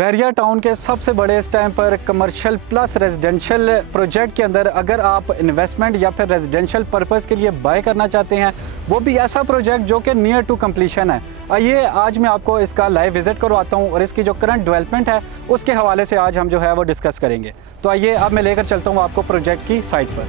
बहरिया town के सबसे बड़े इस टाइम पर कमर्शियल प्लस रेजिडेंशियल प्रोजेक्ट के अंदर अगर आप इन्वेस्टमेंट या फिर रेजिडेंशियल पर्पस के लिए बाय करना चाहते हैं, वो भी ऐसा प्रोजेक्ट जो कि नियर टू कंप्लीशन है, आइए आज मैं आपको इसका लाइव विजिट करवाता हूं और इसकी जो करंट डेवलपमेंट है उसके हवाले से आज हम जो है वो डिस्कस करेंगे। तो आइए अब मैं लेकर चलता हूँ आपको प्रोजेक्ट की साइट पर।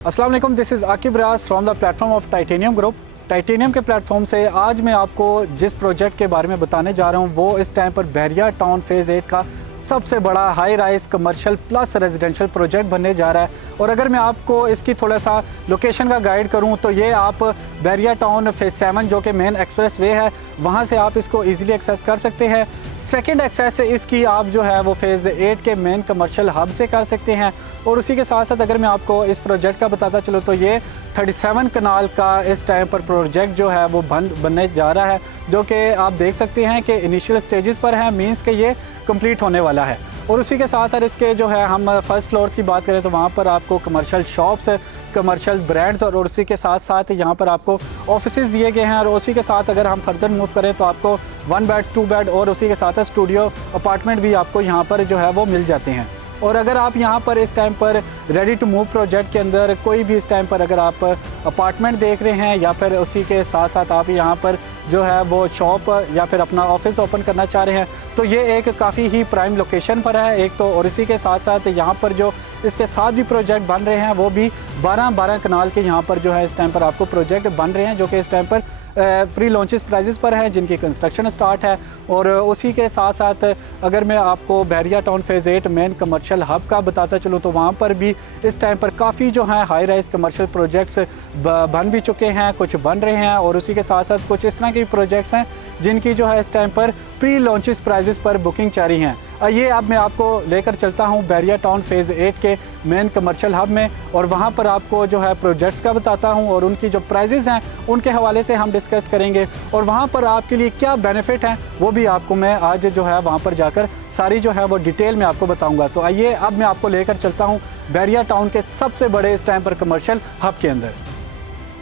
अस्सलाम वालेकुम, this is Aqib Riyaz from the platform of Titanium Group. Titanium के प्लेटफॉर्म से आज मैं आपको जिस प्रोजेक्ट के बारे में बताने जा रहा हूँ वो इस टाइम पर बहरिया टाउन फेज़ 8 का सबसे बड़ा high rise commercial plus residential project बनने जा रहा है। और अगर मैं आपको इसकी थोड़ा सा लोकेशन का गाइड करूं तो ये आप बहरिया टाउन फेज़ 7 जो कि मेन एक्सप्रेस वे है, वहां से आप इसको इजीली एक्सेस कर सकते हैं। सेकंड एक्सेस इसकी आप जो है वो फेज़ 8 के मेन कमर्शियल हब से कर सकते हैं। और उसी के साथ साथ अगर मैं आपको इस प्रोजेक्ट का बताता चलूँ तो ये 37 कनाल का इस टाइम पर प्रोजेक्ट जो है वो बनने जा रहा है, जो कि आप देख सकते हैं कि इनिशियल स्टेजेस पर है, मींस कि ये कंप्लीट होने वाला है। और उसी के साथ साथ इसके जो है हम फर्स्ट फ्लोर्स की बात करें तो वहाँ पर आपको कमर्शियल शॉप्स, कमर्शियल ब्रांड्स और उसी के साथ साथ यहाँ पर आपको ऑफिसेज दिए गए हैं। और उसी के साथ अगर हम फर्दर मूव करें तो आपको 1 बेड 2 बेड और उसी के साथ स्टूडियो अपार्टमेंट भी आपको यहाँ पर जो है वो मिल जाते हैं। और अगर आप यहाँ पर इस टाइम पर रेडी टू मूव प्रोजेक्ट के अंदर कोई भी इस टाइम पर अगर आप अपार्टमेंट देख रहे हैं या फिर उसी के साथ साथ आप यहाँ पर जो है वो शॉप या फिर अपना ऑफिस ओपन करना चाह रहे हैं तो ये एक काफ़ी ही प्राइम लोकेशन पर है एक तो। और इसी के साथ साथ यहाँ पर जो इसके साथ भी प्रोजेक्ट बन रहे हैं वो भी 12 कनाल के यहाँ पर जो है इस टाइम पर आपको प्रोजेक्ट बन रहे हैं, जो कि इस टाइम पर प्री लॉन्चेस प्राइजेस पर हैं, जिनकी कंस्ट्रक्शन स्टार्ट है। और उसी के साथ साथ अगर मैं आपको Bahria town phase 8 main commercial hub का बताता चलूँ तो वहाँ पर भी इस टाइम पर काफ़ी जो है हाई राइज कमर्शियल प्रोजेक्ट्स बन भी चुके हैं, कुछ बन रहे हैं। और उसी के साथ साथ कुछ इस तरह के प्रोजेक्ट्स हैं जिनकी जो है इस टाइम पर प्री लॉन्चेस प्राइजेस पर बुकिंग जारी हैं। ये अब मैं आपको लेकर चलता हूं बहरिया टाउन फेज़ 8 के मेन कमर्शियल हब में और वहां पर आपको जो है प्रोजेक्ट्स का बताता हूं और उनकी जो प्राइजेस हैं उनके हवाले से हम डिस्कस करेंगे और वहां पर आपके लिए क्या बेनिफिट हैं वो भी आपको मैं आज जो है वहां पर जाकर सारी जो है वो डिटेल में आपको बताऊंगा। तो आइए अब मैं आपको लेकर चलता हूँ बहरिया टाउन के सबसे बड़े इस टाइम पर कमर्शियल हब के अंदर।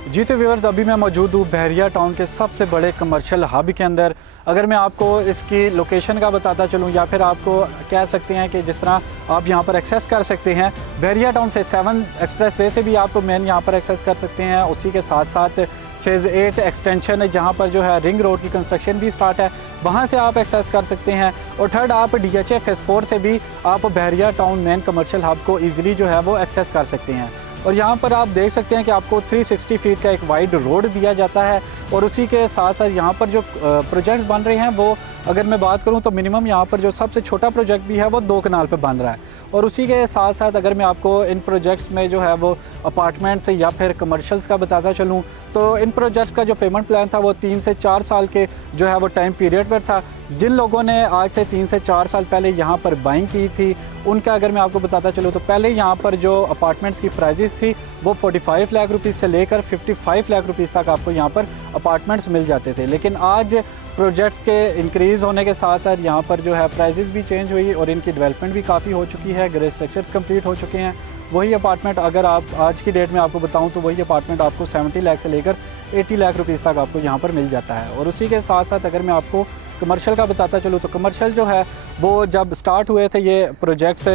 जी तो व्यूअर्स, अभी मैं मौजूद हूँ बहरिया टाउन के सबसे बड़े कमर्शियल हब के अंदर। अगर मैं आपको इसकी लोकेशन का बताता चलूँ या फिर आपको कह सकते हैं कि जिस तरह आप यहाँ पर एक्सेस कर सकते हैं बहरिया टाउन फेज़ 7 एक्सप्रेस वे से भी आपको मेन यहाँ पर एक्सेस कर सकते हैं। उसी के साथ साथ फेज़ 8 एक्सटेंशन है जहाँ पर जो है रिंग रोड की कंस्ट्रक्शन भी स्टार्ट है, वहाँ से आप एक्सेस कर सकते हैं। और थर्ड आप DHA फेज़ 4 से भी आप बहरिया टाउन मेन कमर्शियल हब को ईजिली जो है वो एक्सेस कर सकते हैं। और यहाँ पर आप देख सकते हैं कि आपको 360 फीट का एक वाइड रोड दिया जाता है। और उसी के साथ साथ यहाँ पर जो प्रोजेक्ट्स बन रहे हैं वो अगर मैं बात करूँ तो मिनिमम यहाँ पर जो सबसे छोटा प्रोजेक्ट भी है वो 2 कनाल पे बन रहा है। और उसी के साथ साथ अगर मैं आपको इन प्रोजेक्ट्स में जो है वो अपार्टमेंट्स या फिर कमर्शियल्स का बताता चलूँ तो इन प्रोजेक्ट्स का जो पेमेंट प्लान था वो 3 से 4 साल के जो है वो टाइम पीरियड पर था। जिन लोगों ने आज से 3 से 4 साल पहले यहाँ पर बाइंग की थी उनका अगर मैं आपको बताता चलूँ तो पहले यहाँ पर जो अपार्टमेंट्स की प्राइजेस थी वो 45 लाख रुपीज़ से लेकर 55 लाख रुपीज़ तक आपको यहाँ पर अपार्टमेंट्स मिल जाते थे। लेकिन आज प्रोजेक्ट्स के इंक्रीज़ होने के साथ साथ यहाँ पर जो है प्राइजेस भी चेंज हुई और इनकी डेवलपमेंट भी काफ़ी हो चुकी है, ग्रे स्ट्रक्चर्स कंप्लीट हो चुके हैं। वही अपार्टमेंट अगर आप आज की डेट में आपको बताऊं तो वही अपार्टमेंट आपको 70 लाख से लेकर 80 लाख रुपीज़ तक आपको यहाँ पर मिल जाता है। और उसी के साथ साथ अगर मैं आपको कमर्शियल का बताता चलूँ तो कमर्शियल जो है वो जब स्टार्ट हुए थे ये प्रोजेक्ट्स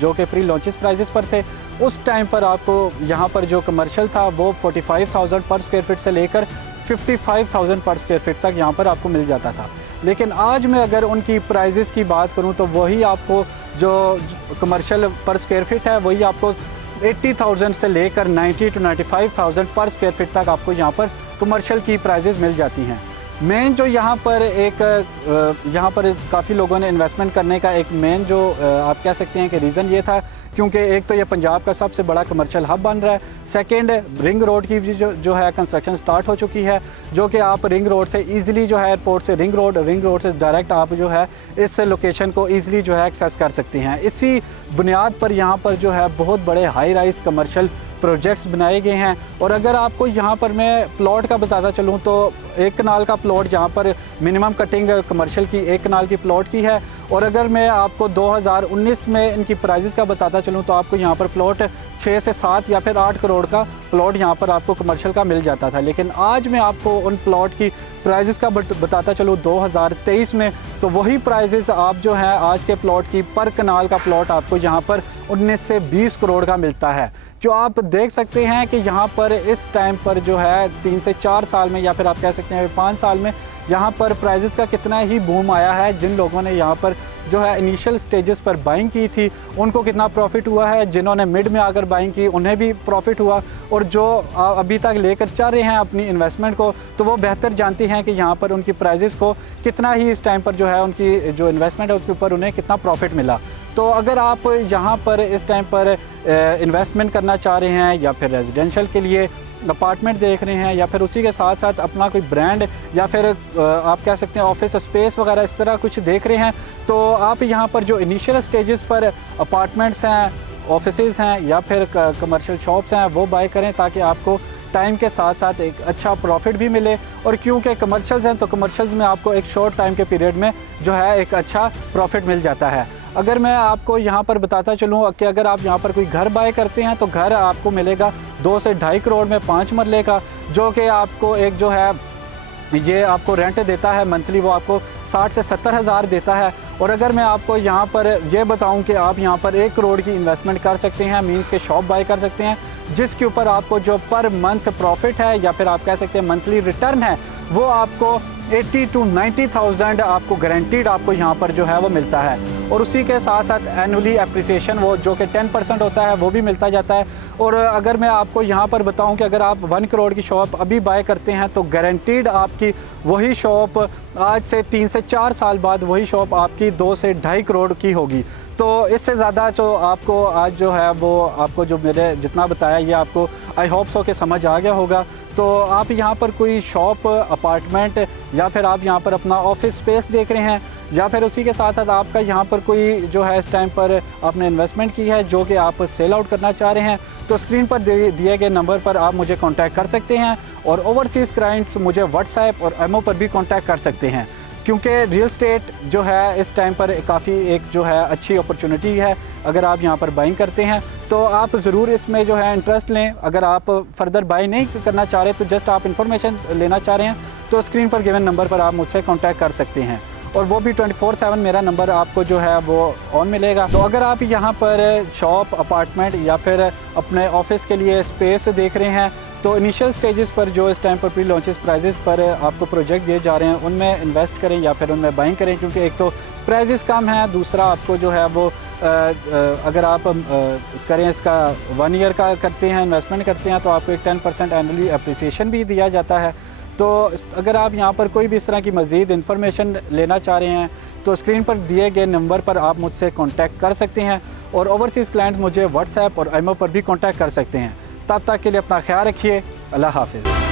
जो कि प्री लॉन्चेस प्राइजेस पर थे, उस टाइम पर आपको यहाँ पर जो कमर्शियल था वो 45,000 पर स्क्वायर फीट से लेकर 55,000 पर स्क्वायर फीट तक यहाँ पर आपको मिल जाता था। लेकिन आज मैं अगर उनकी प्राइजेस की बात करूँ तो वही आपको जो कमर्शियल पर स्क्वायर फीट है वही आपको 80,000 से लेकर 90 to 95,000 पर स्क्वायर फीट तक आपको यहाँ पर कमर्शियल की प्राइजेस मिल जाती हैं। मेन जो यहाँ पर काफ़ी लोगों ने इन्वेस्टमेंट करने का एक मेन जो आप कह सकते हैं कि रीज़न ये था क्योंकि एक तो ये पंजाब का सबसे बड़ा कमर्शियल हब बन रहा है, सेकंड रिंग रोड की भी जो है कंस्ट्रक्शन स्टार्ट हो चुकी है, जो कि आप रिंग रोड से इजीली जो है एयरपोर्ट से रिंग रोड से डायरेक्ट आप जो है इस लोकेशन को इजीली जो है एक्सेस कर सकते हैं। इसी बुनियाद पर यहाँ पर जो है बहुत बड़े हाई राइज कमर्शियल प्रोजेक्ट्स बनाए गए हैं। और अगर आपको यहाँ पर मैं प्लॉट का बताता चलूँ तो 1 कनाल का प्लॉट यहाँ पर मिनिमम कटिंग कमर्शियल की 1 कनाल की प्लॉट की है। और अगर मैं आपको 2019 में इनकी प्राइजेस का बताता चलूँ तो आपको यहाँ पर प्लॉट 6 से 7 या फिर 8 करोड़ का प्लॉट यहाँ पर आपको कमर्शियल का मिल जाता था। लेकिन आज मैं आपको उन प्लॉट की प्राइजेस का बताता चलूँ 2023 में, तो वही प्राइजेस आप जो हैं आज के प्लॉट की, पर कनाल का प्लॉट आपको यहाँ पर 19 से 20 करोड़ का मिलता है। जो आप देख सकते हैं कि यहाँ पर इस टाइम पर जो है 3 से 4 साल में, या फिर आप कह सकते हैं 5 साल में, यहाँ पर प्राइजेस का कितना ही बूम आया है। जिन लोगों ने यहाँ पर जो है इनिशियल स्टेजेस पर बाइंग की थी उनको कितना प्रॉफिट हुआ है, जिन्होंने मिड में आकर बाइंग की उन्हें भी प्रॉफिट हुआ, और जो अभी तक लेकर चल रहे हैं अपनी इन्वेस्टमेंट को, तो वो बेहतर जानती हैं कि यहाँ पर उनकी प्राइजेस को कितना ही इस टाइम पर जो है उनकी जो इन्वेस्टमेंट है उसके ऊपर उन्हें कितना प्रॉफिट मिला। तो अगर आप यहाँ पर इस टाइम पर इन्वेस्टमेंट करना चाह रहे हैं, या फिर रेजिडेंशियल के लिए अपार्टमेंट देख रहे हैं, या फिर उसी के साथ साथ अपना कोई ब्रांड, या फिर आप कह सकते हैं ऑफिस स्पेस वगैरह इस तरह कुछ देख रहे हैं, तो आप यहाँ पर जो इनिशियल स्टेजेस पर अपार्टमेंट्स हैं, ऑफिसेज़ हैं, या फिर कमर्शियल शॉप्स हैं वो बाय करें, ताकि आपको टाइम के साथ साथ एक अच्छा प्रॉफिट भी मिले। और क्योंकि कमर्शियल्स हैं तो कमर्शियल्स में आपको एक शॉर्ट टाइम के पीरियड में जो है एक अच्छा प्रॉफिट मिल जाता है। अगर मैं आपको यहाँ पर बताता चलूँ कि अगर आप यहाँ पर कोई घर बाय करते हैं तो घर आपको मिलेगा 2 से 2.5 करोड़ में 5 मरले का, जो कि आपको एक जो है ये आपको रेंट देता है मंथली, वो आपको 60 से 70 हज़ार देता है। और अगर मैं आपको यहाँ पर ये बताऊँ कि आप यहाँ पर 1 करोड़ की इन्वेस्टमेंट कर सकते हैं, मीन्स के शॉप बाय कर सकते हैं, जिसके ऊपर आपको जो पर मंथ प्रॉफिट है, या फिर आप कह सकते हैं मंथली रिटर्न है, वो आपको 80 to 90,000 आपको गारंटीड आपको यहाँ पर जो है वो मिलता है। और उसी के साथ साथ एनुअली एप्रिसिएशन वो जो कि 10% होता है वो भी मिलता जाता है। और अगर मैं आपको यहाँ पर बताऊँ कि अगर आप 1 करोड़ की शॉप अभी बाय करते हैं तो गारंटीड आपकी वही शॉप आज से 3 से 4 साल बाद वही शॉप आपकी 2 से 2.5 करोड़ की होगी। तो इससे ज़्यादा जो आपको आज जो है वो आपको जो मेरे जितना बताया ये आपको आई होप सो कि समझ आ गया होगा। तो आप यहाँ पर कोई शॉप, अपार्टमेंट, या फिर आप यहाँ पर अपना ऑफिस स्पेस देख रहे हैं, या फिर उसी के साथ साथ आपका यहाँ पर कोई जो है इस टाइम पर आपने इन्वेस्टमेंट की है जो कि आप सेल आउट करना चाह रहे हैं, तो स्क्रीन पर दिए गए नंबर पर आप मुझे कांटेक्ट कर सकते हैं। और ओवरसीज़ क्लाइंट्स मुझे व्हाट्सएप और एमओ पर भी कांटेक्ट कर सकते हैं, क्योंकि रियल स्टेट जो है इस टाइम पर काफ़ी एक जो है अच्छी अपॉर्चुनिटी है। अगर आप यहाँ पर बाइंग करते हैं तो आप ज़रूर इसमें जो है इंटरेस्ट लें। अगर आप फर्दर बाई नहीं करना चाह रहे, तो जस्ट आप इन्फॉर्मेशन लेना चाह रहे हैं, तो स्क्रीन पर गिवन नंबर पर आप मुझसे कांटेक्ट कर सकते हैं। और वो भी 24/7 मेरा नंबर आपको जो है वो ऑन मिलेगा। तो अगर आप यहाँ पर शॉप, अपार्टमेंट, या फिर अपने ऑफिस के लिए स्पेस देख रहे हैं, तो इनिशियल स्टेजेस पर जो इस टाइम पर प्री लॉन्चेस प्राइजेस पर आपको प्रोजेक्ट दिए जा रहे हैं उनमें इन्वेस्ट करें या फिर उनमें बाइंग करें, क्योंकि एक तो प्राइजेस कम है, दूसरा आपको जो है वो अगर आप करें इसका 1 ईयर का करते हैं, इन्वेस्टमेंट करते हैं, तो आपको एक 10% एनुअली अप्रिसिएशन भी दिया जाता है। तो अगर आप यहाँ पर कोई भी इस तरह की मज़ीद इन्फॉर्मेशन लेना चाह रहे हैं तो स्क्रीन पर दिए गए नंबर पर आप मुझसे कांटेक्ट कर सकते हैं। और ओवरसीज़ क्लाइंट्स मुझे व्हाट्सएप और ईमेल पर भी कांटेक्ट कर सकते हैं। तब तक के लिए अपना ख्याल रखिए। अल्लाह हाफ़िज़।